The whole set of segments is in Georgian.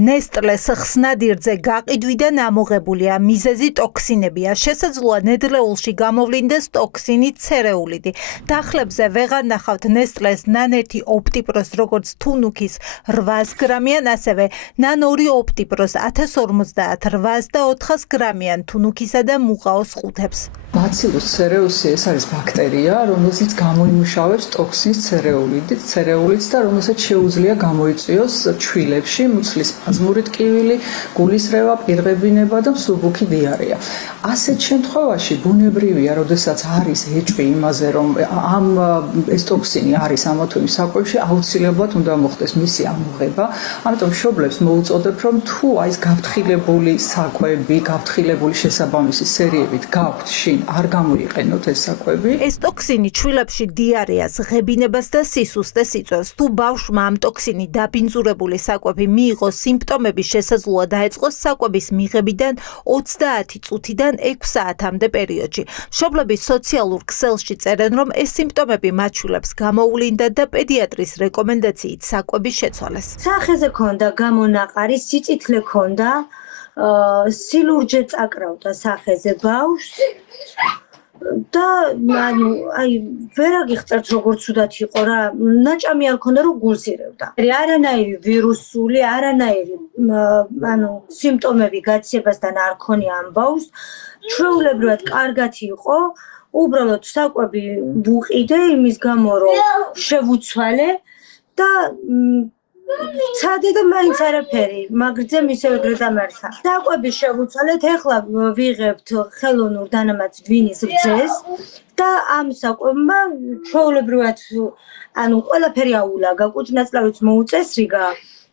ნესტლეს ხსნადირძე გაყიდვიდან ამოღებულია მიზეზი ტოქსინებია. შესაძლოა ნედლეულში გამოვლინდეს ტოქსინი ცერეულიდი. დახლებზე ვეღარ ნახავთ ნესტლეს ნან-1 ოპტიპროს როგორც თუნუქის 800 გრამიან, ასევე ნან-2 ოპტიპროს 1050, 800 და 400 გრამიან თუნუქისა და მუყაოს ყუთებს. ბაცილუს ცერეუსი ეს არის ბაქტერია, რომელსაც გამოიმუშავებს ტოქსინს ცერეულიდით და რომელსაც შეუძლია გამოიწვიოს ჩვილებში მუცლის სპაზმური ტკივილი, გულისრევა, პირღებინება და მსუბუქი დიარეა. ასეთ შემთხვევაში ბუნებრივია, როდესაც არის ეჭვი იმაზე, რომ ეს ტოქსინი არის ამა თუ იმ საკვებში, აუცილებლად უნდა მოხდეს მისი ამოღება. ამიტომ მშობლებს მოუწოდებ, რომ თუ ეს გაფრთხილებული საკვები, გაფრთხილებული შესაბამისი სერიებით გაქვთ შინ, არ გამოიყენოთ ეს საკვები. ეს ტოქსინი ჩვილებში დიარეას, ღებინებას და სისუსტეს იწვევს. თუ ბავშვმა ამ ტოქსინი დაბინძურებული საკვები მიიღოს, სიმპტომები შესაძლოა დაეწყოს საკვების მიღებიდან 30 წუთიდან 6 საათამდე პერიოდში. მშობლები სოციალურ ქსელში წერენ, რომ ეს სიმპტომები მათ შვილებს გამოუვლინდათ და პედიატრის რეკომენდაციით საკვები შეცვალეს. სახეზე ქონდა გამონაყარი, სიწითლე ქონდა, სილურჯე წაკრავდა სახეზე ბავშვს და ვერ აგიხსენებთ როგორც უდათ იყო რა, ნაჭამი არ ქონდა რომ გულს ირევდა. არანაირი ვირუსული, არანაირი სიმპტომები გაცებასთან არ ქონია ამ ბავშვს, ჩვეულებრივად კარგად იყო, უბრალოდ საკვები ვუყიდე იმის გამო რომ შევუცვალე და ცადე და მაინც არაფერი, მაგრამ ისევ ეგრე დამართა. საკვები შევუცვალეთ, ეხლა ვიღებთ ხელოვნურ დანამატ ვინის რძეს და ამ საკვებმა ჩვეულებრივად ყველაფერი აულაგა, კუჭ-ნაწლავიც მოუწესრიგა,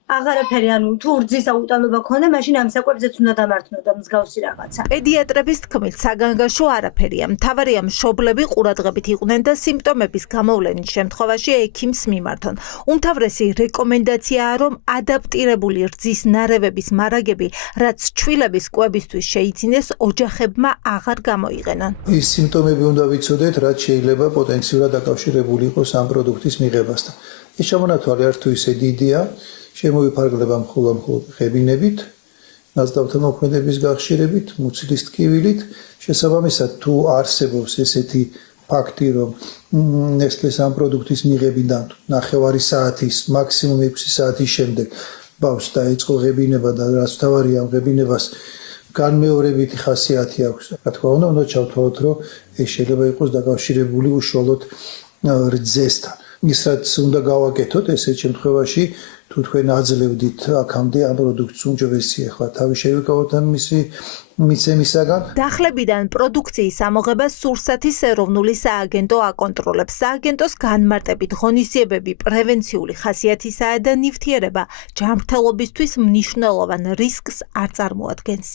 აღარაფერი თუ რძის აუტანობა ქონდა, მაშინ ამ საკვებზეც უნდა დამართნოდა მსგავსი რაღაცა. პედიატრების თქმით, საგანგაშო არაფერია. მთავარია მშობლები ყურადღებით იყვნენ და სიმპტომების გამოვლენის შემთხვევაში ექიმს მიმართონ. უმთავრესი რეკომენდაციაა, რომ ადაპტირებული რძის ნარევების მარაგები, რაც ჩვილების კვებისთვის შეიძინეს, ოჯახებმა აღარ გამოიყენონ. ის სიმპტომები უნდა ვიცოდეთ, რაც შეიძლება პოტენციურად დაკავშირებული იყოს ამ პროდუქტის მიღებასთან. ეს ჩამონათვალი არ თუ ისე დიდია, შემოიფარგლება მხოლოდ ღებინებით, ნაზდავთა მოქმედების გახშირებით, მუცლის ტკივილით. შესაბამისად, თუ არსებობს ესეთი ფაქტი, რომ ნესტლეს ამ პროდუქტის მიღებიდან 9 საათის, მაქსიმუმ 6 საათის შემდეგ ბავშვს დაეწყო ღებინება და რაც თავარია ამ ღებინებას განმეორებითი ხასიათი აქვს. რა თქმა უნდა ჩავთვალოთ, რომ ეს შეიძლება იყოს დაკავშირებული უშუალოდ რძესთან. ის რაც უნდა გავაკეთოთ ესეთ შემთხვევაში, თუ თქვენ აძლევდით აქამდე ამ პროდუქტს უმჯობესია ახლა თავი შევიკავოთ მისი მიცემისაგან. დახლებიდან პროდუქციის ამოღებას სურსათის ეროვნული სააგენტო აკონტროლებს. სააგენტოს განმარტებით ღონისძიებები პრევენციული ხასიათისაა და ნივთიერება ჯანმრთელობისთვის მნიშვნელოვან რისკს არ წარმოადგენს.